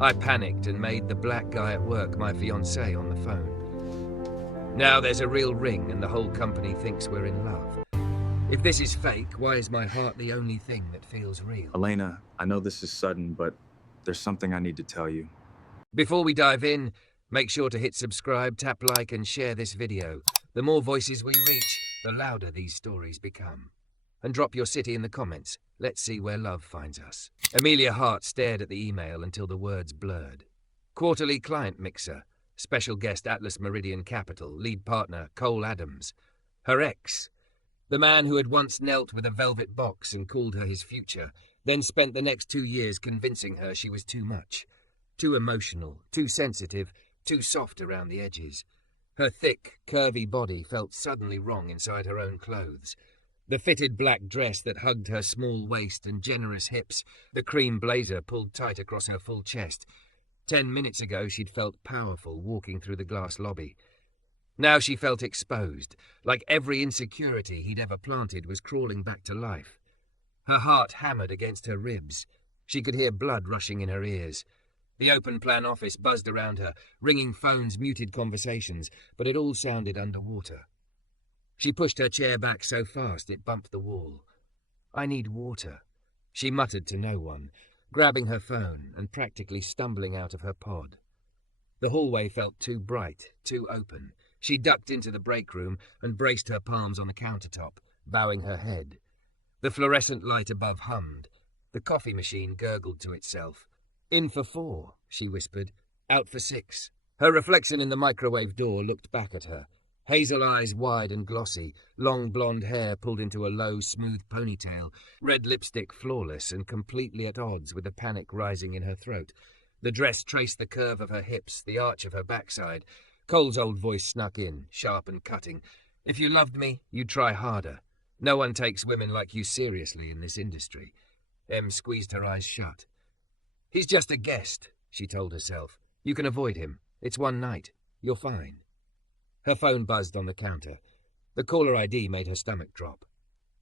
I panicked and made the black guy at work my fiancé on the phone. Now there's a real ring and the whole company thinks we're in love. If this is fake, why is my heart the only thing that feels real? Elena, I know this is sudden, but there's something I need to tell you. Before we dive in, make sure to hit subscribe, tap like and share this video. The more voices we reach, the louder these stories become. And drop your city in the comments. Let's see where love finds us. Emilia Hart stared at the email until the words blurred. Quarterly client mixer. Special guest Atlas Meridian Capital. Lead partner Cole Adams. Her ex. The man who had once knelt with a velvet box and called her his future, then spent the next 2 years convincing her she was too much. Too emotional, too sensitive, too soft around the edges. Her thick, curvy body felt suddenly wrong inside her own clothes. The fitted black dress that hugged her small waist and generous hips, the cream blazer pulled tight across her full chest. 10 minutes ago she'd felt powerful walking through the glass lobby. Now she felt exposed, like every insecurity he'd ever planted was crawling back to life. Her heart hammered against her ribs. She could hear blood rushing in her ears. The open-plan office buzzed around her, ringing phones muted conversations, but it all sounded underwater. She pushed her chair back so fast it bumped the wall. "I need water," she muttered to no one, grabbing her phone and practically stumbling out of her pod. The hallway felt too bright, too open. She ducked into the break room and braced her palms on the countertop, bowing her head. The fluorescent light above hummed. The coffee machine gurgled to itself. "In for 4, she whispered. "Out for 6. Her reflection in the microwave door looked back at her. Hazel eyes wide and glossy, long blonde hair pulled into a low, smooth ponytail, red lipstick flawless and completely at odds with the panic rising in her throat. The dress traced the curve of her hips, the arch of her backside. Cole's old voice snuck in, sharp and cutting. "If you loved me, you'd try harder. No one takes women like you seriously in this industry." Em squeezed her eyes shut. "He's just a guest," she told herself. "You can avoid him. It's one night. You're fine." Her phone buzzed on the counter. The caller ID made her stomach drop.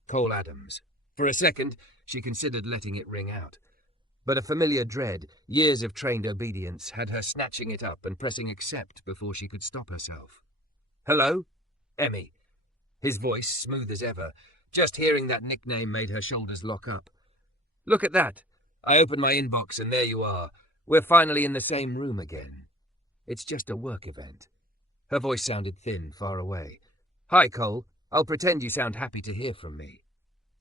Cole Adams. For a second, she considered letting it ring out. But a familiar dread, years of trained obedience, had her snatching it up and pressing accept before she could stop herself. "Hello? Emmy." His voice, smooth as ever. Just hearing that nickname made her shoulders lock up. "Look at that. I opened my inbox and there you are. We're finally in the same room again. It's just a work event." Her voice sounded thin, far away. "Hi, Cole. I'll pretend you sound happy to hear from me."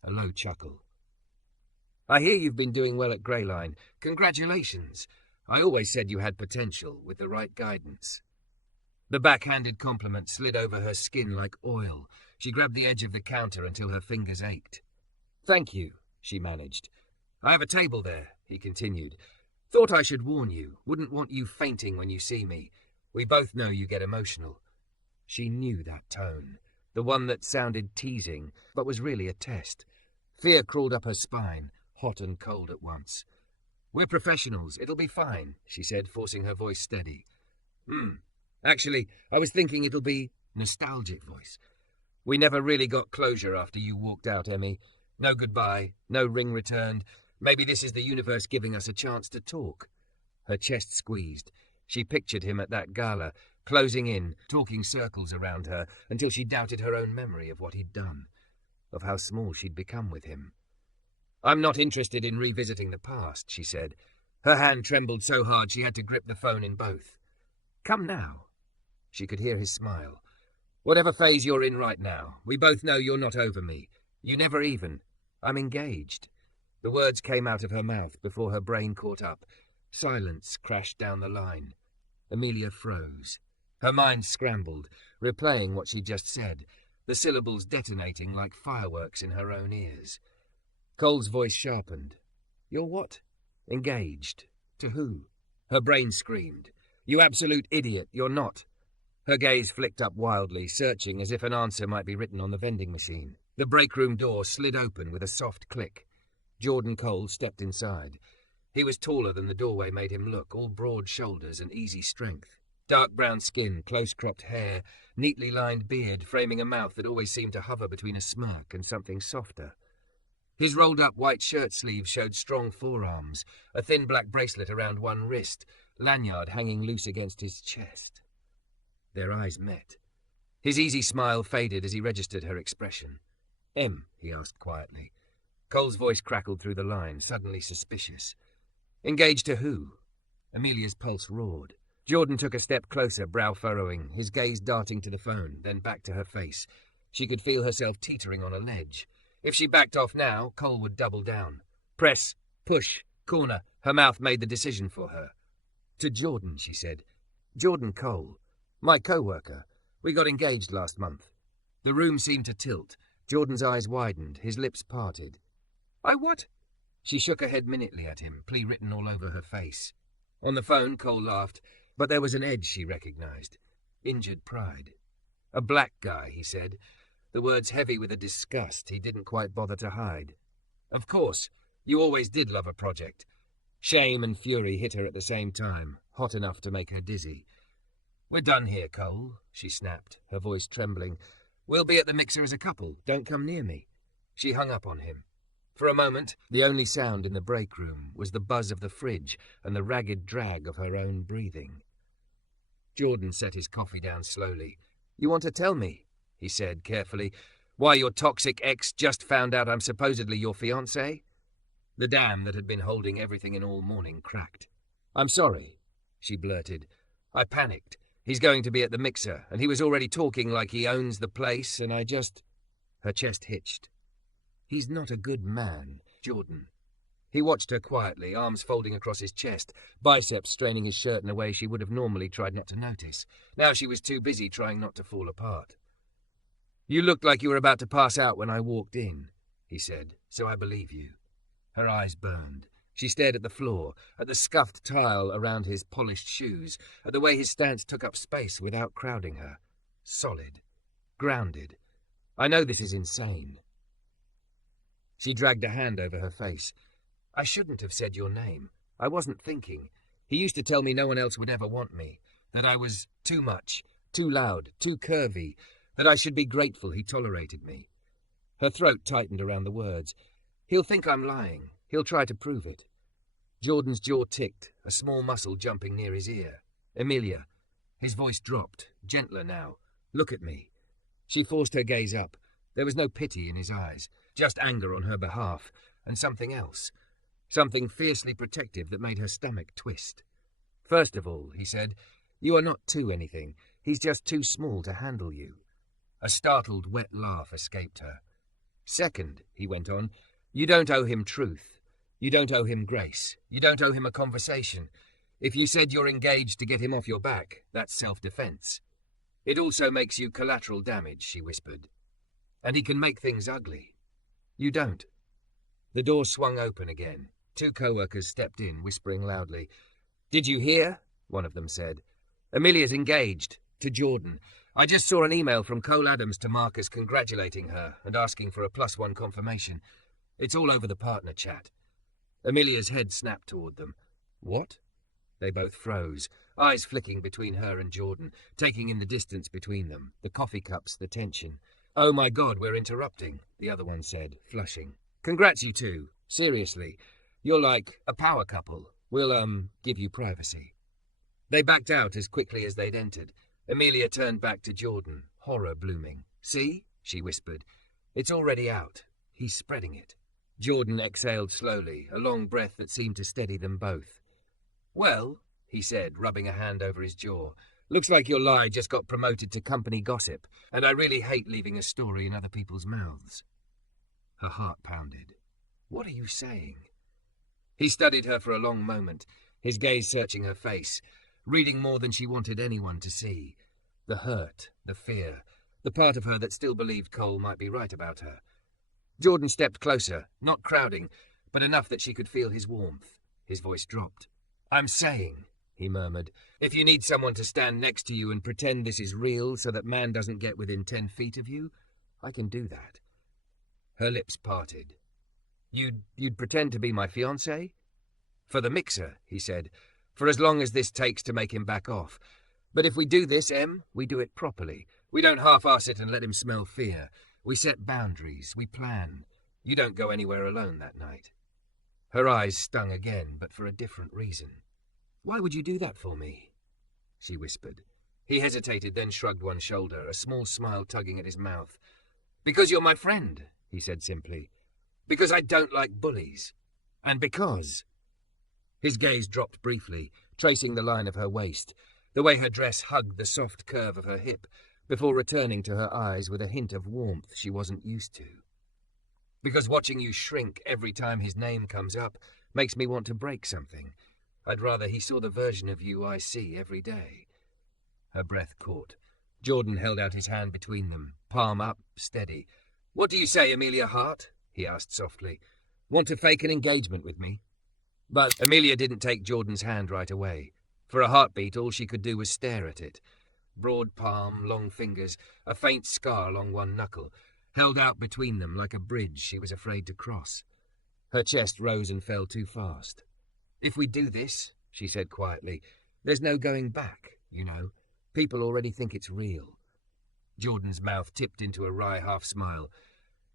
A low chuckle. "I hear you've been doing well at Greyline. Congratulations. I always said you had potential with the right guidance." The backhanded compliment slid over her skin like oil. She grabbed the edge of the counter until her fingers ached. "Thank you," she managed. "I have a table there," he continued. "Thought I should warn you. Wouldn't want you fainting when you see me. We both know you get emotional." She knew that tone, the one that sounded teasing, but was really a test. Fear crawled up her spine, hot and cold at once. "We're professionals. It'll be fine," she said, forcing her voice steady. Actually, I was thinking it'll be nostalgic voice. "We never really got closure after you walked out, Emmy. No goodbye, no ring returned. Maybe this is the universe giving us a chance to talk." Her chest squeezed. She pictured him at that gala, closing in, talking circles around her, until she doubted her own memory of what he'd done, of how small she'd become with him. "I'm not interested in revisiting the past," she said. Her hand trembled so hard she had to grip the phone in both. "Come now." She could hear his smile. "Whatever phase you're in right now, we both know you're not over me. You never even. I'm engaged." The words came out of her mouth before her brain caught up. Silence crashed down the line. Emilia froze. Her mind scrambled, replaying what she'd just said, the syllables detonating like fireworks in her own ears. Cole's voice sharpened. "You're what? Engaged? To who?" Her brain screamed. "You absolute idiot, you're not." Her gaze flicked up wildly, searching as if an answer might be written on the vending machine. The break room door slid open with a soft click. Jordan Cole stepped inside. He was taller than the doorway made him look, all broad shoulders and easy strength. Dark brown skin, close-cropped hair, neatly lined beard, framing a mouth that always seemed to hover between a smirk and something softer. His rolled-up white shirt sleeve showed strong forearms, a thin black bracelet around one wrist, lanyard hanging loose against his chest. Their eyes met. His easy smile faded as he registered her expression. "Em," he asked quietly. Cole's voice crackled through the line, suddenly suspicious. "Engaged to who?" Emilia's pulse roared. Jordan took a step closer, brow furrowing, his gaze darting to the phone, then back to her face. She could feel herself teetering on a ledge. If she backed off now, Cole would double down. Press, push, corner. Her mouth made the decision for her. "To Jordan," she said. "Jordan Cole. My co-worker. We got engaged last month." The room seemed to tilt. Jordan's eyes widened, his lips parted. "I what?" She shook her head minutely at him, plea written all over her face. On the phone, Cole laughed, but there was an edge she recognized. Injured pride. "A black guy," he said, the words heavy with a disgust he didn't quite bother to hide. "Of course, you always did love a project." Shame and fury hit her at the same time, hot enough to make her dizzy. "We're done here, Cole," she snapped, her voice trembling. "We'll be at the mixer as a couple. Don't come near me." She hung up on him. For a moment, the only sound in the break room was the buzz of the fridge and the ragged drag of her own breathing. Jordan set his coffee down slowly. "You want to tell me," he said carefully, "why your toxic ex just found out I'm supposedly your fiancé?" The dam that had been holding everything in all morning cracked. "I'm sorry," she blurted. "I panicked. He's going to be at the mixer, and he was already talking like he owns the place, and I just—" Her chest hitched. "He's not a good man, Jordan." He watched her quietly, arms folding across his chest, biceps straining his shirt in a way she would have normally tried not to notice. Now she was too busy trying not to fall apart. "You looked like you were about to pass out when I walked in," he said, "so I believe you." Her eyes burned. She stared at the floor, at the scuffed tile around his polished shoes, at the way his stance took up space without crowding her. Solid. Grounded. "I know this is insane." She dragged a hand over her face. "I shouldn't have said your name. I wasn't thinking. He used to tell me no one else would ever want me, that I was too much, too loud, too curvy, that I should be grateful he tolerated me." Her throat tightened around the words. "He'll think I'm lying. He'll try to prove it." Jordan's jaw ticked, a small muscle jumping near his ear. "Emilia." His voice dropped, gentler now. "Look at me." She forced her gaze up. There was no pity in his eyes, just anger on her behalf, and something else. Something fiercely protective that made her stomach twist. "First of all," he said, "you are not too anything. He's just too small to handle you." A startled, wet laugh escaped her. "Second," he went on, "you don't owe him truth. You don't owe him grace. You don't owe him a conversation. If you said you're engaged to get him off your back, that's self-defense. It also makes you collateral damage," she whispered. "And he can make things ugly. You don't." The door swung open again. Two co-workers stepped in, whispering loudly. "Did you hear?" one of them said. "Emilia's engaged. To Jordan. I just saw an email from Cole Adams to Marcus congratulating her and asking for a +1 confirmation. It's all over the partner chat." Emilia's head snapped toward them. "What?" They both froze, eyes flicking between her and Jordan, taking in the distance between them, the coffee cups, the tension. "Oh my God, we're interrupting," the other one said, flushing. "Congrats, you two. Seriously. You're like a power couple. We'll, give you privacy." They backed out as quickly as they'd entered. Emilia turned back to Jordan, horror blooming. "See?" she whispered. "It's already out. He's spreading it." Jordan exhaled slowly, a long breath that seemed to steady them both. "Well," he said, rubbing a hand over his jaw, "looks like your lie just got promoted to company gossip, and I really hate leaving a story in other people's mouths." Her heart pounded. "What are you saying?" He studied her for a long moment, his gaze searching her face, reading more than she wanted anyone to see. The hurt, the fear, the part of her that still believed Cole might be right about her. Jordan stepped closer, not crowding, but enough that she could feel his warmth. His voice dropped. "I'm saying," he murmured, "if you need someone to stand next to you and pretend this is real so that man doesn't get within 10 feet of you, I can do that." Her lips parted. You'd pretend to be my fiancé?" "For the mixer," he said, "for as long as this takes to make him back off. But if we do this, Em, we do it properly. We don't half-ass it and let him smell fear. We set boundaries. We plan. You don't go anywhere alone that night." Her eyes stung again, but for a different reason. "Why would you do that for me?" she whispered. He hesitated, then shrugged one shoulder, a small smile tugging at his mouth. "Because you're my friend," he said simply. "Because I don't like bullies. And because—" His gaze dropped briefly, tracing the line of her waist, the way her dress hugged the soft curve of her hip, before returning to her eyes with a hint of warmth she wasn't used to. "Because watching you shrink every time his name comes up makes me want to break something. I'd rather he saw the version of you I see every day." Her breath caught. Jordan held out his hand between them, palm up, steady. "What do you say, Emilia Hart?" he asked softly. "Want to fake an engagement with me?" But Emilia didn't take Jordan's hand right away. For a heartbeat, all she could do was stare at it. Broad palm, long fingers, a faint scar along one knuckle, held out between them like a bridge she was afraid to cross. Her chest rose and fell too fast. "If we do this," she said quietly, "there's no going back, you know. People already think it's real." Jordan's mouth tipped into a wry half-smile.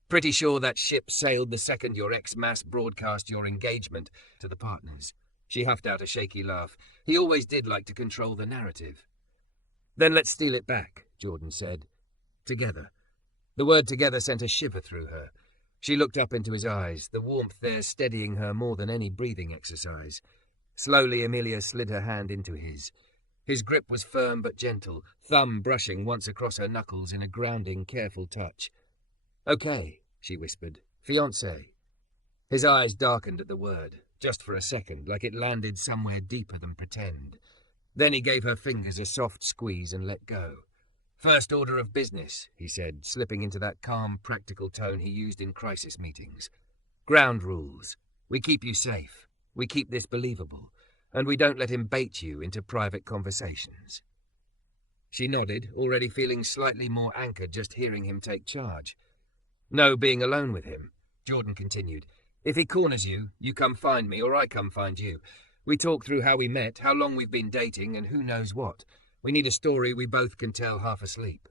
"Pretty sure that ship sailed the second your ex-mass broadcast your engagement to the partners." She huffed out a shaky laugh. "He always did like to control the narrative." "Then let's steal it back," Jordan said. "Together." The word together sent a shiver through her. She looked up into his eyes, the warmth there steadying her more than any breathing exercise. Slowly, Emilia slid her hand into his. His grip was firm but gentle, thumb brushing once across her knuckles in a grounding, careful touch. "Okay," she whispered. "Fiancé." His eyes darkened at the word, just for a second, like it landed somewhere deeper than pretend. Then he gave her fingers a soft squeeze and let go. "First order of business," he said, slipping into that calm, practical tone he used in crisis meetings. "Ground rules. We keep you safe. We keep this believable. And we don't let him bait you into private conversations." She nodded, already feeling slightly more anchored just hearing him take charge. "No being alone with him," Jordan continued. "If he corners you, you come find me, or I come find you. We talk through how we met, how long we've been dating, and who knows what. We need a story we both can tell half asleep."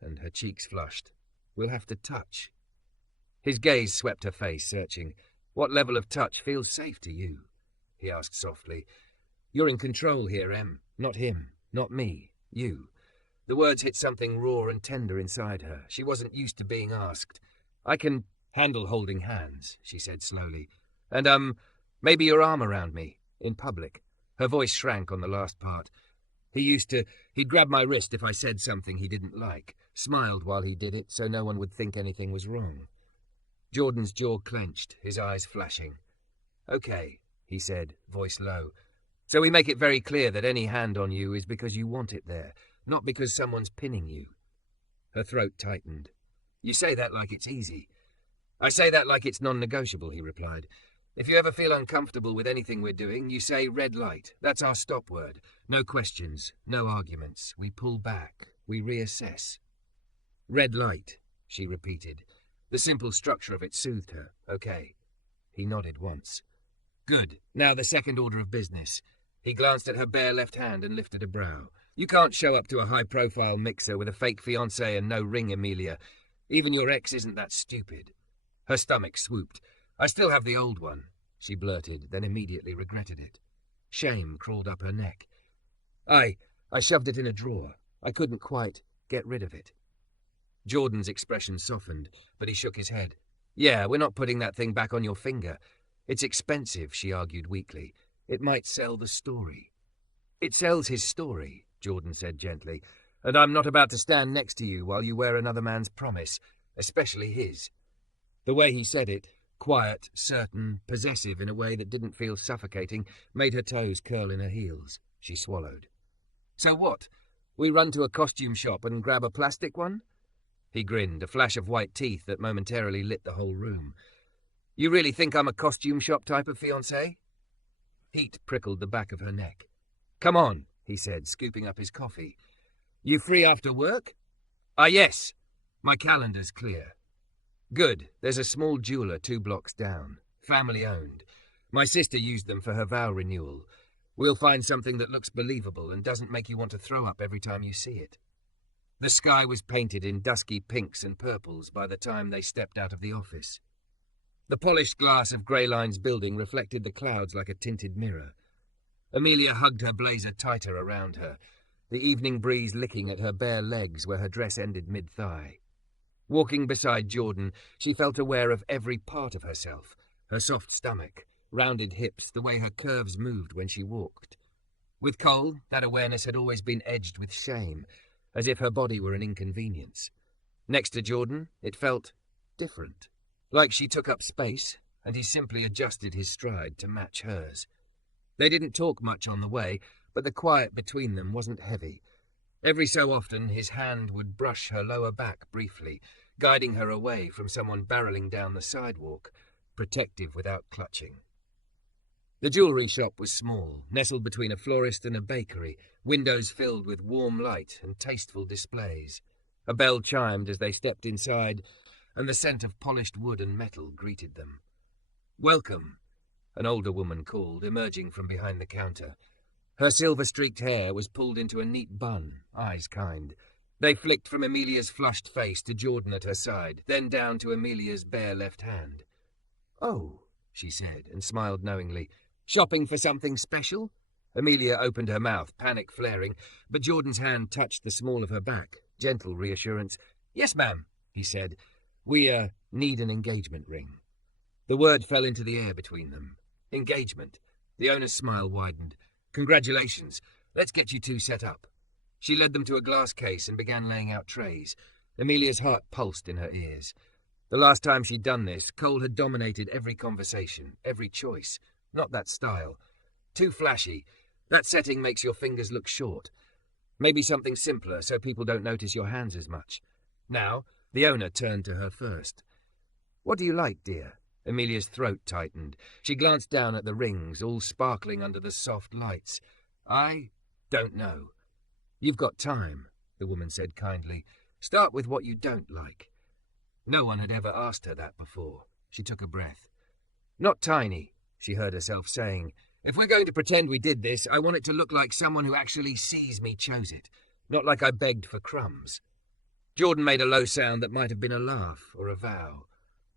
And her cheeks flushed. "We'll have to touch." His gaze swept her face, searching. "What level of touch feels safe to you?" he asked softly. "You're in control here, Em. Not him. Not me. You." The words hit something raw and tender inside her. She wasn't used to being asked. "I can handle holding hands," she said slowly. "And, maybe your arm around me, in public." Her voice shrank on the last part. He'd grab my wrist if I said something he didn't like, smiled while he did it so no one would think anything was wrong. Jordan's jaw clenched, his eyes flashing. "Okay," he said, voice low. "So we make it very clear that any hand on you is because you want it there, not because someone's pinning you." Her throat tightened. "You say that like it's easy." "I say that like it's non-negotiable," he replied. "If you ever feel uncomfortable with anything we're doing, you say red light. That's our stop word. No questions, no arguments. We pull back. We reassess." "Red light," she repeated. The simple structure of it soothed her. "Okay." He nodded once. "Good. Now the second order of business." He glanced at her bare left hand and lifted a brow. "You can't show up to a high-profile mixer with a fake fiancé and no ring, Emilia. Even your ex isn't that stupid." Her stomach swooped. "I still have the old one," she blurted, then immediately regretted it. Shame crawled up her neck. I shoved it in a drawer. I couldn't quite get rid of it." Jordan's expression softened, but he shook his head. "Yeah, we're not putting that thing back on your finger. It's expensive," she argued weakly. "It might sell the story." "It sells his story," Jordan said gently, "and I'm not about to stand next to you while you wear another man's promise, especially his." The way he said it, quiet, certain, possessive in a way that didn't feel suffocating, made her toes curl in her heels. She swallowed. "So what? We run to a costume shop and grab a plastic one?" He grinned, a flash of white teeth that momentarily lit the whole room. "You really think I'm a costume shop type of fiancé?" Heat prickled the back of her neck. "Come on," he said, scooping up his coffee. "You free after work?" Yes. My calendar's clear." "Good. There's a small jeweler 2 blocks down. Family-owned. My sister used them for her vow renewal. We'll find something that looks believable and doesn't make you want to throw up every time you see it." The sky was painted in dusky pinks and purples by the time they stepped out of the office. The polished glass of Greyline's building reflected the clouds like a tinted mirror. Emilia hugged her blazer tighter around her, the evening breeze licking at her bare legs where her dress ended mid-thigh. Walking beside Jordan, she felt aware of every part of herself, her soft stomach, rounded hips, the way her curves moved when she walked. With Cole, that awareness had always been edged with shame, as if her body were an inconvenience. Next to Jordan, it felt different, like she took up space, and he simply adjusted his stride to match hers. They didn't talk much on the way, but the quiet between them wasn't heavy. Every so often his hand would brush her lower back briefly, guiding her away from someone barreling down the sidewalk, protective without clutching. The jewellery shop was small, nestled between a florist and a bakery, windows filled with warm light and tasteful displays. A bell chimed as they stepped inside, and the scent of polished wood and metal greeted them. "Welcome," an older woman called, emerging from behind the counter. Her silver-streaked hair was pulled into a neat bun, eyes kind. They flicked from Emilia's flushed face to Jordan at her side, then down to Emilia's bare left hand. "Oh," she said, and smiled knowingly. "Shopping for something special?" Emilia opened her mouth, panic flaring, but Jordan's hand touched the small of her back, gentle reassurance. "Yes, ma'am," he said. "We, need an engagement ring." The word fell into the air between them. Engagement. The owner's smile widened. "Congratulations. Let's get you two set up." She led them to a glass case and began laying out trays. Emilia's heart pulsed in her ears. The last time she'd done this, Cole had dominated every conversation, every choice. Not that style. Too flashy. That setting makes your fingers look short. Maybe something simpler so people don't notice your hands as much. Now, the owner turned to her first. "What do you like, dear?" Emilia's throat tightened. She glanced down at the rings, all sparkling under the soft lights. "I don't know." "You've got time," the woman said kindly. "Start with what you don't like." No one had ever asked her that before. She took a breath. "Not tiny," she heard herself saying. "If we're going to pretend we did this, I want it to look like someone who actually sees me chose it, not like I begged for crumbs." Jordan made a low sound that might have been a laugh or a vow.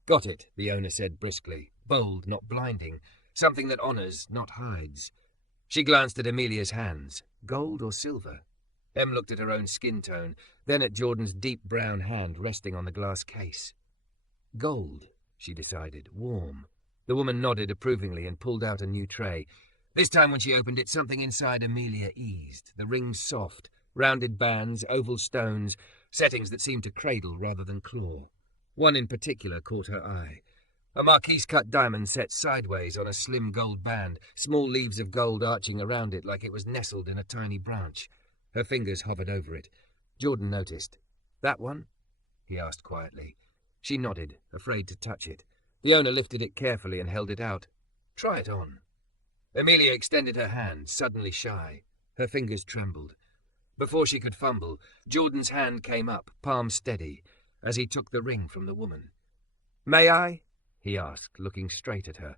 "Got it," the owner said briskly. Bold, not blinding. Something that honors, not hides. She glanced at Emilia's hands. Gold or silver? Em looked at her own skin tone, then at Jordan's deep brown hand resting on the glass case. "Gold," she decided. "Warm." The woman nodded approvingly and pulled out a new tray. This time when she opened it, something inside Emilia eased. The rings soft, rounded bands, oval stones, settings that seemed to cradle rather than claw. One in particular caught her eye. A marquise-cut diamond set sideways on a slim gold band, small leaves of gold arching around it like it was nestled in a tiny branch. Her fingers hovered over it. Jordan noticed. "That one?" he asked quietly. She nodded, afraid to touch it. The owner lifted it carefully and held it out. "Try it on." Emilia extended her hand, suddenly shy. Her fingers trembled. Before she could fumble, Jordan's hand came up, palm steady, as he took the ring from the woman. "May I?" he asked, looking straight at her.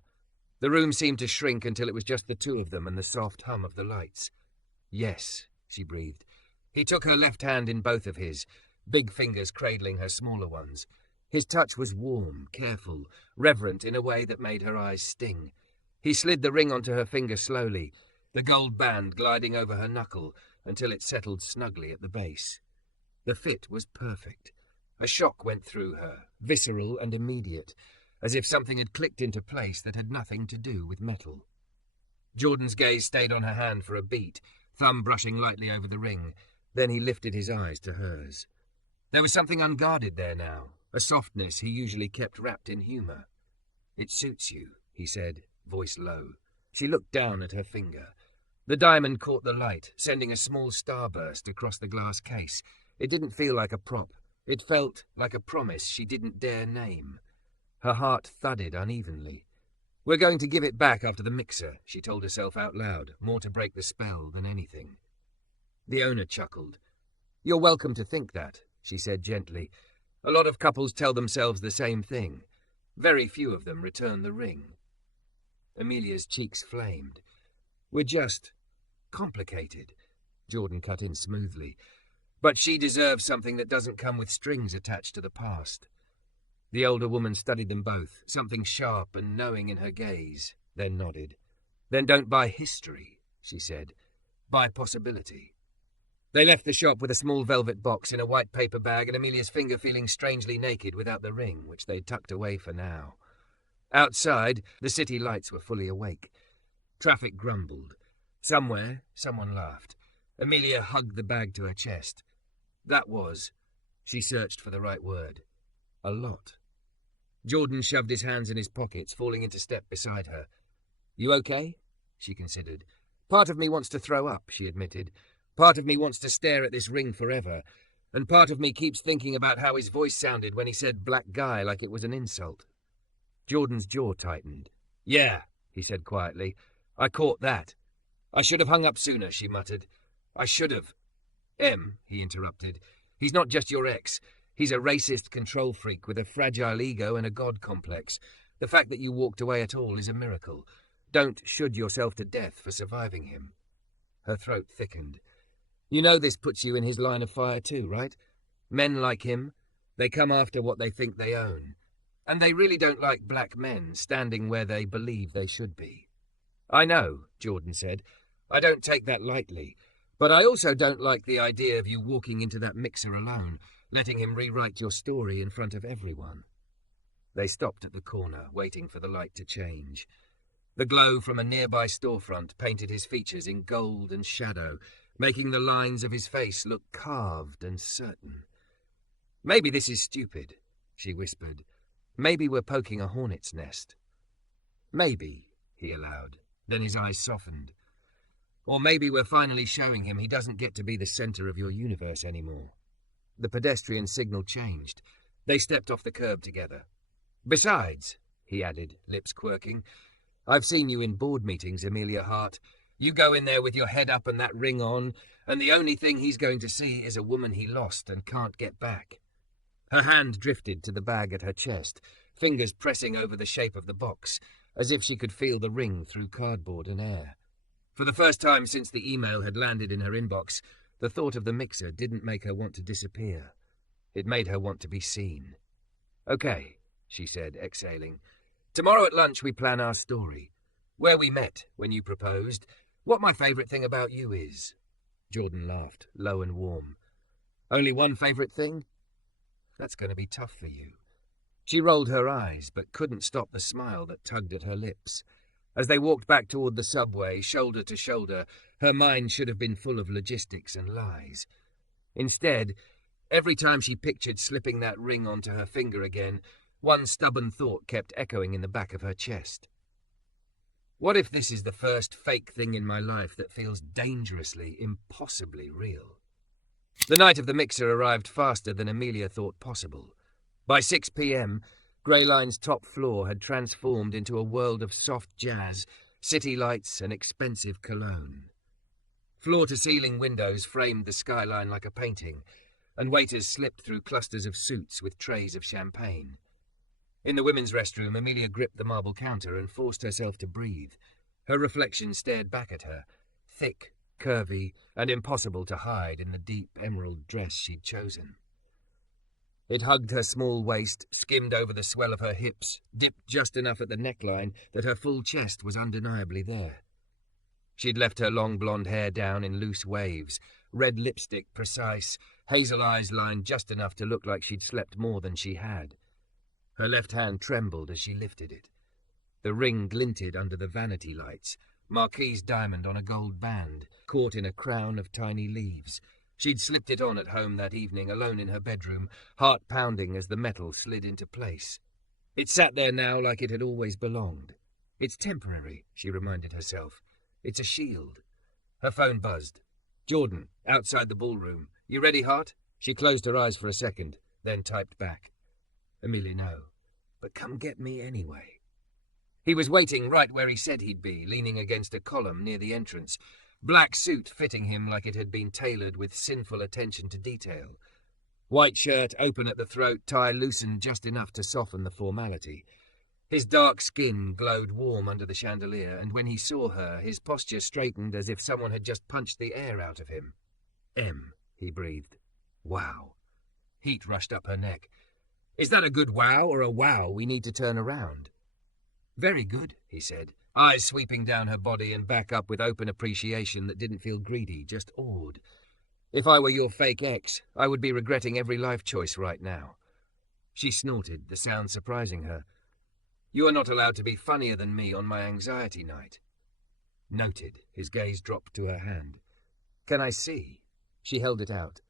The room seemed to shrink until it was just the two of them and the soft hum of the lights. "Yes," she breathed. He took her left hand in both of his, big fingers cradling her smaller ones. His touch was warm, careful, reverent in a way that made her eyes sting. He slid the ring onto her finger slowly, the gold band gliding over her knuckle until it settled snugly at the base. The fit was perfect. A shock went through her, visceral and immediate, as if something had clicked into place that had nothing to do with metal. Jordan's gaze stayed on her hand for a beat, thumb brushing lightly over the ring. Then he lifted his eyes to hers. There was something unguarded there now, a softness he usually kept wrapped in humour. "It suits you," he said, voice low. She looked down at her finger. The diamond caught the light, sending a small starburst across the glass case. It didn't feel like a prop. It felt like a promise she didn't dare name. Her heart thudded unevenly. "We're going to give it back after the mixer," she told herself out loud, more to break the spell than anything. The owner chuckled. "You're welcome to think that," she said gently. "A lot of couples tell themselves the same thing. Very few of them return the ring." Emilia's cheeks flamed. "We're just complicated," Jordan cut in smoothly. "But she deserves something that doesn't come with strings attached to the past." The older woman studied them both, something sharp and knowing in her gaze, then nodded. Then don't buy history, she said. Buy possibility. They left the shop with a small velvet box in a white paper bag and Emilia's finger feeling strangely naked without the ring, which they'd tucked away for now. Outside, the city lights were fully awake. Traffic grumbled. Somewhere, someone laughed. Emilia hugged the bag to her chest. That was, she searched for the right word, a lot. Jordan shoved his hands in his pockets, falling into step beside her. You okay? She considered. Part of me wants to throw up, she admitted. Part of me wants to stare at this ring forever. And part of me keeps thinking about how his voice sounded when he said black guy like it was an insult. Jordan's jaw tightened. Yeah, he said quietly. I caught that. I should have hung up sooner, she muttered. I should have. He interrupted. He's not just your ex. He's a racist control freak with a fragile ego and a god complex. The fact that you walked away at all is a miracle. Don't should yourself to death for surviving him. Her throat thickened. You know this puts you in his line of fire too, right? Men like him, they come after what they think they own. And they really don't like black men standing where they believe they should be. I know, Jordan said. I don't take that lightly. But I also don't like the idea of you walking into that mixer alone, letting him rewrite your story in front of everyone. They stopped at the corner, waiting for the light to change. The glow from a nearby storefront painted his features in gold and shadow, making the lines of his face look carved and certain. Maybe this is stupid, she whispered. Maybe we're poking a hornet's nest. Maybe, he allowed. Then his eyes softened. Or maybe we're finally showing him he doesn't get to be the center of your universe anymore. The pedestrian signal changed. They stepped off the curb together. Besides, he added, lips quirking, I've seen you in board meetings, Emilia Hart. You go in there with your head up and that ring on, and the only thing he's going to see is a woman he lost and can't get back. Her hand drifted to the bag at her chest, fingers pressing over the shape of the box, as if she could feel the ring through cardboard and air. For the first time since the email had landed in her inbox, the thought of the mixer didn't make her want to disappear. It made her want to be seen. Okay, she said, exhaling. Tomorrow at lunch we plan our story. Where we met when you proposed. What my favourite thing about you is. Jordan laughed, low and warm. Only one favourite thing? That's going to be tough for you. She rolled her eyes, but couldn't stop the smile that tugged at her lips. As they walked back toward the subway, shoulder to shoulder, her mind should have been full of logistics and lies. Instead, every time she pictured slipping that ring onto her finger again, one stubborn thought kept echoing in the back of her chest. What if this is the first fake thing in my life that feels dangerously, impossibly real? The night of the mixer arrived faster than Emilia thought possible. By 6 p.m., Grey Line's top floor had transformed into a world of soft jazz, city lights and expensive cologne. Floor-to-ceiling windows framed the skyline like a painting, and waiters slipped through clusters of suits with trays of champagne. In the women's restroom, Emilia gripped the marble counter and forced herself to breathe. Her reflection stared back at her, thick, curvy, and impossible to hide in the deep emerald dress she'd chosen. It hugged her small waist, skimmed over the swell of her hips, dipped just enough at the neckline that her full chest was undeniably there. She'd left her long blonde hair down in loose waves, red lipstick precise, hazel eyes lined just enough to look like she'd slept more than she had. Her left hand trembled as she lifted it. The ring glinted under the vanity lights, marquise diamond on a gold band, caught in a crown of tiny leaves. She'd slipped it on at home that evening, alone in her bedroom, heart pounding as the metal slid into place. It sat there now like it had always belonged. It's temporary, she reminded herself. It's a shield. Her phone buzzed. Jordan, outside the ballroom. You ready, Hart? She closed her eyes for a second, then typed back. Emilia, no. But come get me anyway. He was waiting right where he said he'd be, leaning against a column near the entrance. Black suit fitting him like it had been tailored with sinful attention to detail. White shirt open at the throat, tie loosened just enough to soften the formality. His dark skin glowed warm under the chandelier, and when he saw her, his posture straightened as if someone had just punched the air out of him. Em, he breathed. Wow. Heat rushed up her neck. Is that a good wow or a wow we need to turn around? Very good, he said, eyes sweeping down her body and back up with open appreciation that didn't feel greedy, just awed. If I were your fake ex, I would be regretting every life choice right now. She snorted, the sound surprising her. You are not allowed to be funnier than me on my anxiety night. Noted, his gaze dropped to her hand. Can I see? She held it out.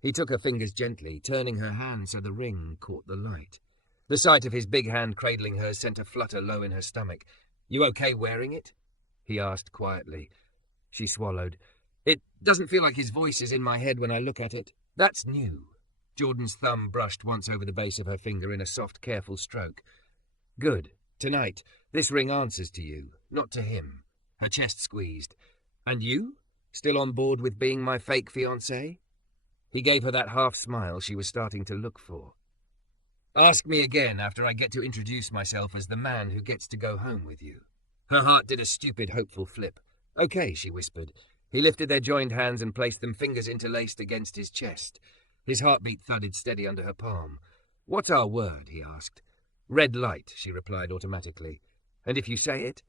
He took her fingers gently, turning her hand so the ring caught the light. The sight of his big hand cradling hers sent a flutter low in her stomach. You okay wearing it? He asked quietly. She swallowed. It doesn't feel like his voice is in my head when I look at it. That's new. Jordan's thumb brushed once over the base of her finger in a soft, careful stroke. Good. Tonight, this ring answers to you, not to him. Her chest squeezed. And you? Still on board with being my fake fiancé? He gave her that half smile she was starting to look for. Ask me again after I get to introduce myself as the man who gets to go home with you. Her heart did a stupid, hopeful flip. Okay, she whispered. He lifted their joined hands and placed them fingers interlaced against his chest. His heartbeat thudded steady under her palm. What's our word? He asked. Red light, she replied automatically. And if you say it?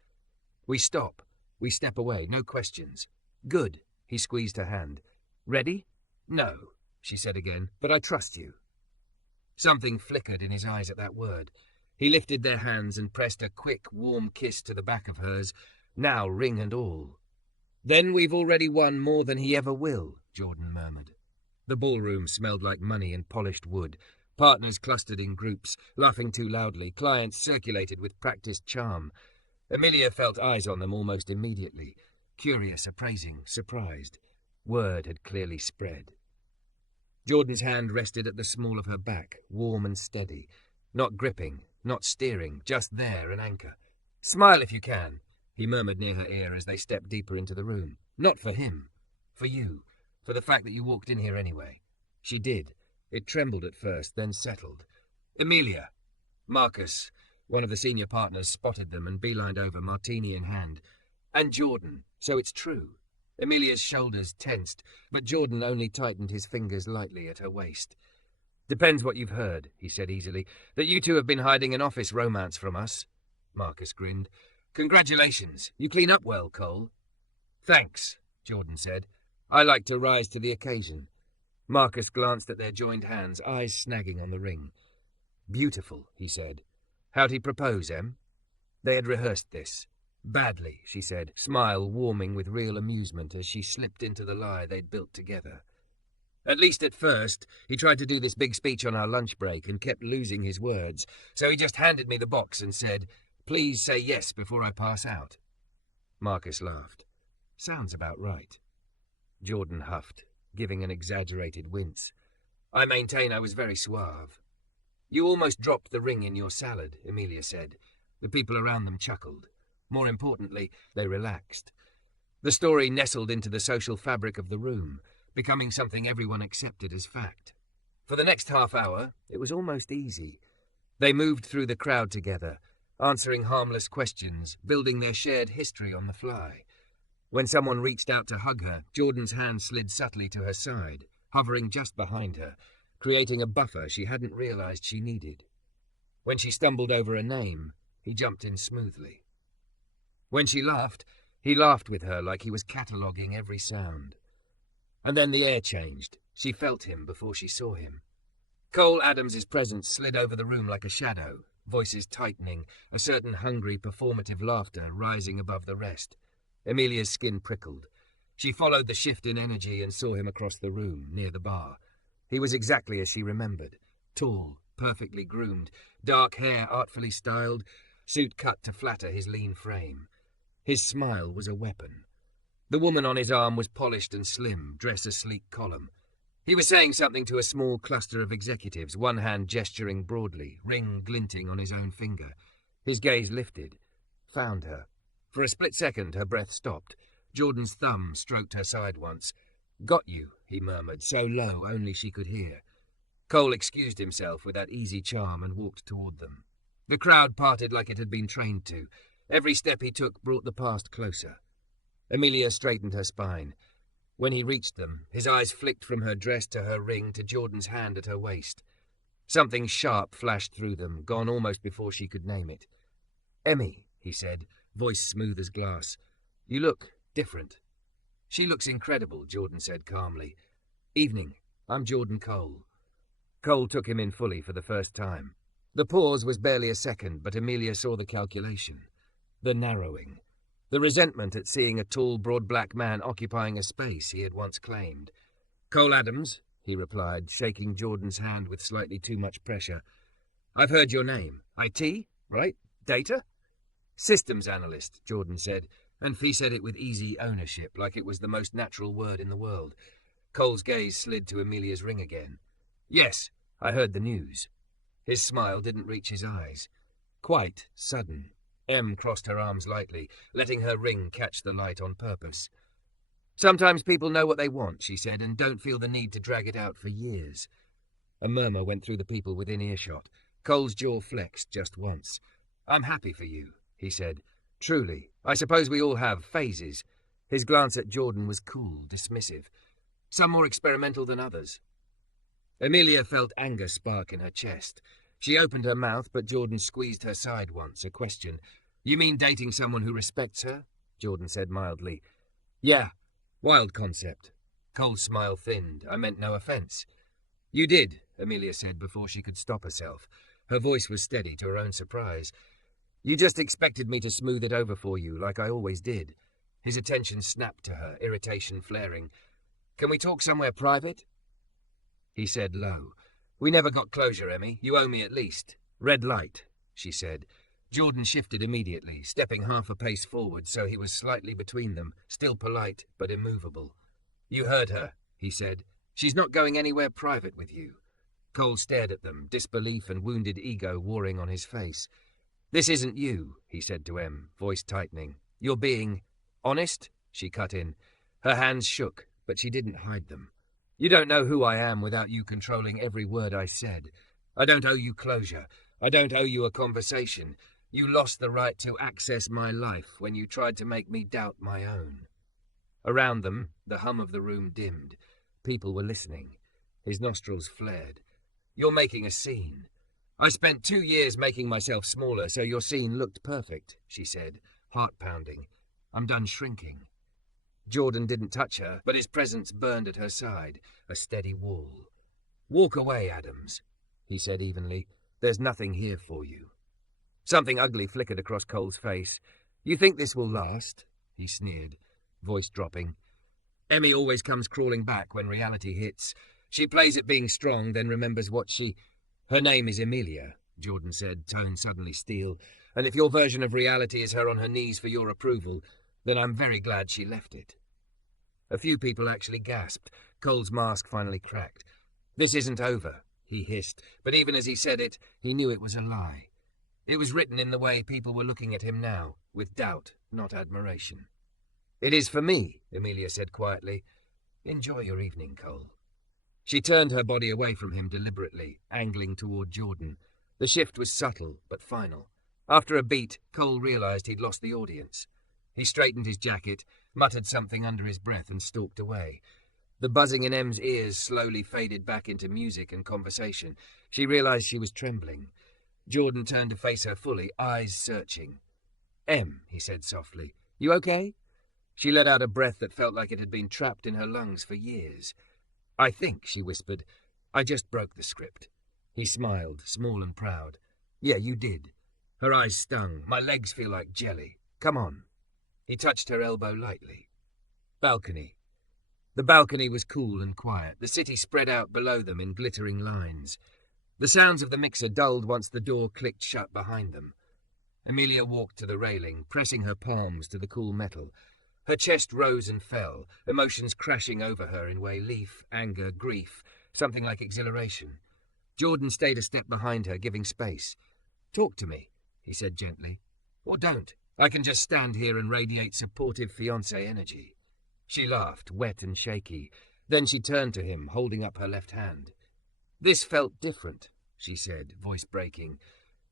We stop. We step away, no questions. Good. He squeezed her hand. Ready? No, she said again, but I trust you. Something flickered in his eyes at that word. He lifted their hands and pressed a quick, warm kiss to the back of hers, now ring and all. Then we've already won more than he ever will, Jordan murmured. The ballroom smelled like money and polished wood. Partners clustered in groups, laughing too loudly. Clients circulated with practiced charm. Emilia felt eyes on them almost immediately. Curious, appraising, surprised. Word had clearly spread. Jordan's hand rested at the small of her back, warm and steady. Not gripping, not steering, just there, an anchor. Smile if you can, he murmured near her ear as they stepped deeper into the room. Not for him. For you. For the fact that you walked in here anyway. She did. It trembled at first, then settled. Emilia. Marcus, one of the senior partners, spotted them and beelined over, martini in hand. And Jordan, so it's true. Emilia's shoulders tensed, but Jordan only tightened his fingers lightly at her waist. Depends what you've heard, he said easily. That you two have been hiding an office romance from us. Marcus grinned. Congratulations. You clean up well, Cole. Thanks, Jordan said. I like to rise to the occasion. Marcus glanced at their joined hands, eyes snagging on the ring. Beautiful, he said. How'd he propose, Em? They had rehearsed this. Badly, she said, smile warming with real amusement as she slipped into the lie they'd built together. At least at first, he tried to do this big speech on our lunch break and kept losing his words, so he just handed me the box and said, Please say yes before I pass out. Marcus laughed. Sounds about right. Jordan huffed, giving an exaggerated wince. I maintain I was very suave. You almost dropped the ring in your salad, Emilia said. The people around them chuckled. More importantly, they relaxed. The story nestled into the social fabric of the room, becoming something everyone accepted as fact. For the next half hour, it was almost easy. They moved through the crowd together, answering harmless questions, building their shared history on the fly. When someone reached out to hug her, Jordan's hand slid subtly to her side, hovering just behind her, creating a buffer she hadn't realized she needed. When she stumbled over a name, he jumped in smoothly. When she laughed, he laughed with her like he was cataloguing every sound. And then the air changed. She felt him before she saw him. Cole Adams's presence slid over the room like a shadow, voices tightening, a certain hungry, performative laughter rising above the rest. Emilia's skin prickled. She followed the shift in energy and saw him across the room, near the bar. He was exactly as she remembered. Tall, perfectly groomed, dark hair artfully styled, suit cut to flatter his lean frame. His smile was a weapon. The woman on his arm was polished and slim, dress a sleek column. He was saying something to a small cluster of executives, one hand gesturing broadly, ring glinting on his own finger. His gaze lifted, found her. For a split second, her breath stopped. Jordan's thumb stroked her side once. Got you, he murmured, so low only she could hear. Cole excused himself with that easy charm and walked toward them. The crowd parted like it had been trained to. Every step he took brought the past closer. Emilia straightened her spine. When he reached them, his eyes flicked from her dress to her ring to Jordan's hand at her waist. Something sharp flashed through them, gone almost before she could name it. "Emmy," he said, voice smooth as glass. "You look different." "She looks incredible," Jordan said calmly. "Evening. I'm Jordan Cole." Cole took him in fully for the first time. The pause was barely a second, but Emilia saw the calculation. The narrowing. The resentment at seeing a tall, broad black man occupying a space he had once claimed. "Cole Adams," he replied, shaking Jordan's hand with slightly too much pressure. "I've heard your name. IT, right? Data?" "Systems analyst," Jordan said, and Fee said it with easy ownership, like it was the most natural word in the world. Cole's gaze slid to Emilia's ring again. "Yes, I heard the news." His smile didn't reach his eyes. Quite sudden. Em crossed her arms lightly, letting her ring catch the light on purpose. "Sometimes people know what they want," she said, "and don't feel the need to drag it out for years." A murmur went through the people within earshot. Cole's jaw flexed just once. "I'm happy for you," he said. "Truly. I suppose we all have phases." His glance at Jordan was cool, dismissive. "Some more experimental than others." Emilia felt anger spark in her chest. She opened her mouth, but Jordan squeezed her side once, a question. "You mean dating someone who respects her?" Jordan said mildly. "Yeah. Wild concept." Cole's smile thinned. "I meant no offense." "You did," Emilia said before she could stop herself. Her voice was steady to her own surprise. "You just expected me to smooth it over for you, like I always did." His attention snapped to her, irritation flaring. "Can we talk somewhere private?" He said low. "We never got closure, Emmy. You owe me at least." "Red light," she said. Jordan shifted immediately, stepping half a pace forward so he was slightly between them, still polite but immovable. "You heard her," he said. "She's not going anywhere private with you." Cole stared at them, disbelief and wounded ego warring on his face. "This isn't you," he said to Em, voice tightening. "You're being honest?" She cut in. Her hands shook, but she didn't hide them. "You don't know who I am without you controlling every word I said. I don't owe you closure. I don't owe you a conversation. You lost the right to access my life when you tried to make me doubt my own." Around them, the hum of the room dimmed. People were listening. His nostrils flared. "You're making a scene. I spent 2 years making myself smaller, so your scene looked perfect," she said, heart pounding. "I'm done shrinking." Jordan didn't touch her, but his presence burned at her side, a steady wall. "Walk away, Adams," he said evenly. "There's nothing here for you." Something ugly flickered across Cole's face. "You think this will last?" he sneered, voice dropping. "Emmy always comes crawling back when reality hits. She plays at being strong, then remembers what she—" "Her name is Emilia," Jordan said, tone suddenly steel. "And if your version of reality is her on her knees for your approval, then I'm very glad she left it." A few people actually gasped. Cole's mask finally cracked. "This isn't over," he hissed, but even as he said it, he knew it was a lie. It was written in the way people were looking at him now, with doubt, not admiration. "It is for me," Emilia said quietly. "Enjoy your evening, Cole." She turned her body away from him deliberately, angling toward Jordan. The shift was subtle, but final. After a beat, Cole realized he'd lost the audience. He straightened his jacket, muttered something under his breath, and stalked away. The buzzing in Em's ears slowly faded back into music and conversation. She realized she was trembling. Jordan turned to face her fully, eyes searching. "Em," he said softly, "you okay?" She let out a breath that felt like it had been trapped in her lungs for years. "I think," she whispered, "I just broke the script." He smiled, small and proud. "Yeah, you did." Her eyes stung. "My legs feel like jelly. Come on." He touched her elbow lightly. Balcony. The balcony was cool and quiet. The city spread out below them in glittering lines. The sounds of the mixer dulled once the door clicked shut behind them. Emilia walked to the railing, pressing her palms to the cool metal. Her chest rose and fell, emotions crashing over her in relief, anger, grief, something like exhilaration. Jordan stayed a step behind her, giving space. "Talk to me," he said gently. "Or don't. I can just stand here and radiate supportive fiancé energy." She laughed, wet and shaky. Then she turned to him, holding up her left hand. "This felt different," she said, voice breaking.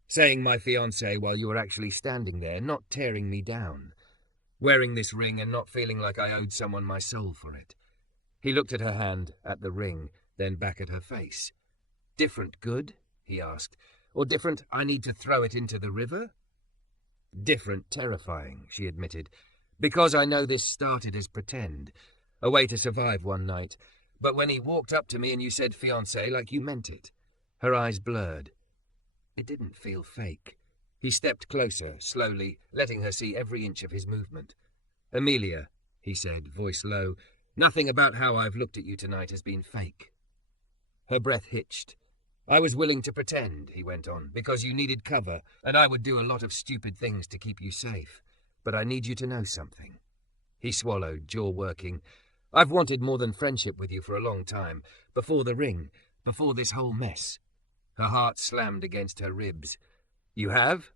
"Saying my fiancé while you were actually standing there, not tearing me down. Wearing this ring and not feeling like I owed someone my soul for it." He looked at her hand, at the ring, then back at her face. "Different good?" he asked. Or different, I need to throw it into the river? Different, terrifying, she admitted. Because I know this started as pretend, a way to survive one night. But when he walked up to me and you said fiancé like you meant it. Her eyes blurred. It didn't feel fake. He stepped closer, slowly, letting her see every inch of his movement. Emilia, he said, voice low, nothing about how I've looked at you tonight has been fake. Her breath hitched. I was willing to pretend, he went on, because you needed cover, and I would do a lot of stupid things to keep you safe. But I need you to know something. He swallowed, jaw working. I've wanted more than friendship with you for a long time, before the ring, before this whole mess. Her heart slammed against her ribs. You have?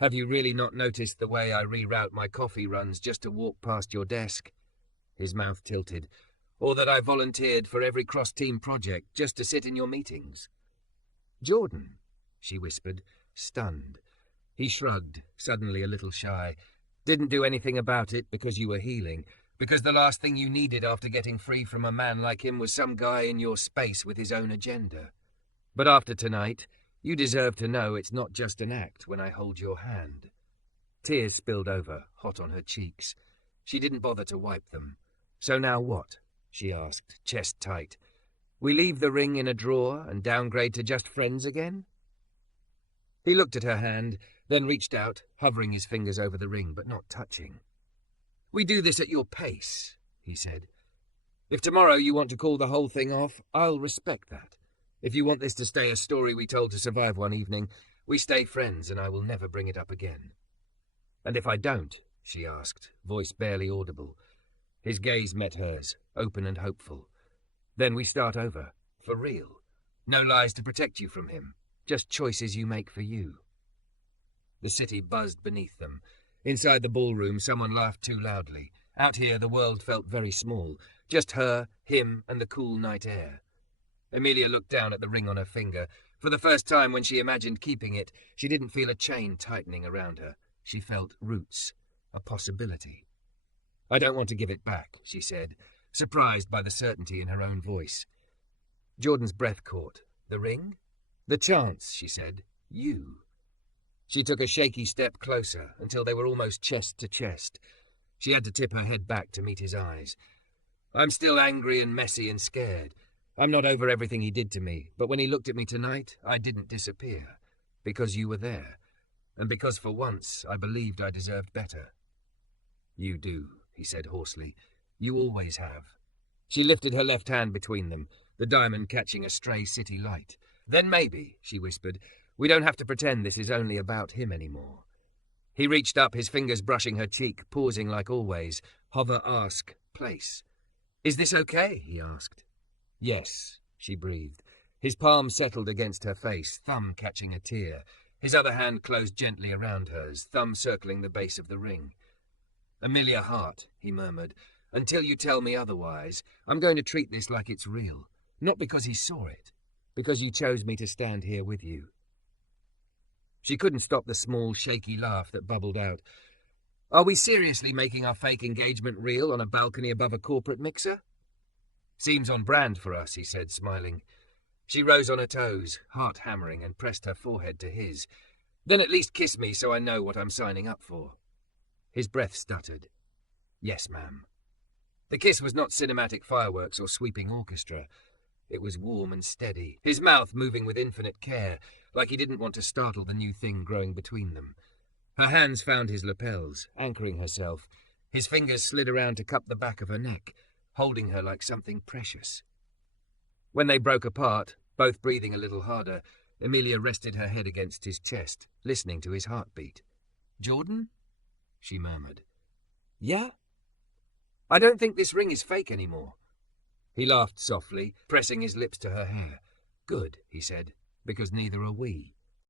Have you really not noticed the way I reroute my coffee runs just to walk past your desk? His mouth tilted. Or that I volunteered for every cross-team project just to sit in your meetings? Jordan, she whispered, stunned. He shrugged, suddenly a little shy. Didn't do anything about it because you were healing, because the last thing you needed after getting free from a man like him was some guy in your space with his own agenda. But after tonight, you deserve to know it's not just an act when I hold your hand. Tears spilled over, hot on her cheeks. She didn't bother to wipe them. So now what? She asked, chest tight. We leave the ring in a drawer and downgrade to just friends again? He looked at her hand, then reached out, hovering his fingers over the ring, but not touching. We do this at your pace, he said. If tomorrow you want to call the whole thing off, I'll respect that. If you want this to stay a story we told to survive one evening, we stay friends and I will never bring it up again. And if I don't, she asked, voice barely audible. His gaze met hers, open and hopeful. Then we start over, for real. No lies to protect you from him, just choices you make for you. The city buzzed beneath them. Inside the ballroom, someone laughed too loudly. Out here, the world felt very small. Just her, him, and the cool night air. Emilia looked down at the ring on her finger. For the first time when she imagined keeping it, she didn't feel a chain tightening around her. She felt roots, a possibility. I don't want to give it back, she said, surprised by the certainty in her own voice. Jordan's breath caught. The ring? The chance, she said. You. She took a shaky step closer until they were almost chest to chest. She had to tip her head back to meet his eyes. I'm still angry and messy and scared. I'm not over everything he did to me, but when he looked at me tonight, I didn't disappear. Because you were there. And because for once I believed I deserved better. You do, he said hoarsely. You always have. She lifted her left hand between them, the diamond catching a stray city light. Then maybe, she whispered, we don't have to pretend this is only about him anymore. He reached up, his fingers brushing her cheek, pausing like always. Hover, ask, place. Is this okay? He asked. Yes, she breathed. His palm settled against her face, thumb catching a tear. His other hand closed gently around hers, thumb circling the base of the ring. Emilia Hart, he murmured, until you tell me otherwise, I'm going to treat this like it's real. Not because he saw it, because you chose me to stand here with you. She couldn't stop the small, shaky laugh that bubbled out. Are we seriously making our fake engagement real on a balcony above a corporate mixer? Seems on brand for us, he said, smiling. She rose on her toes, heart hammering, and pressed her forehead to his. Then at least kiss me so I know what I'm signing up for. His breath stuttered. Yes, ma'am. The kiss was not cinematic fireworks or sweeping orchestra. It was warm and steady, his mouth moving with infinite care, like he didn't want to startle the new thing growing between them. Her hands found his lapels, anchoring herself. His fingers slid around to cup the back of her neck, holding her like something precious. When they broke apart, both breathing a little harder, Emilia rested her head against his chest, listening to his heartbeat. Jordan? She murmured. Yeah? I don't think this ring is fake anymore. He laughed softly, pressing his lips to her hair. Good, he said, because neither are we.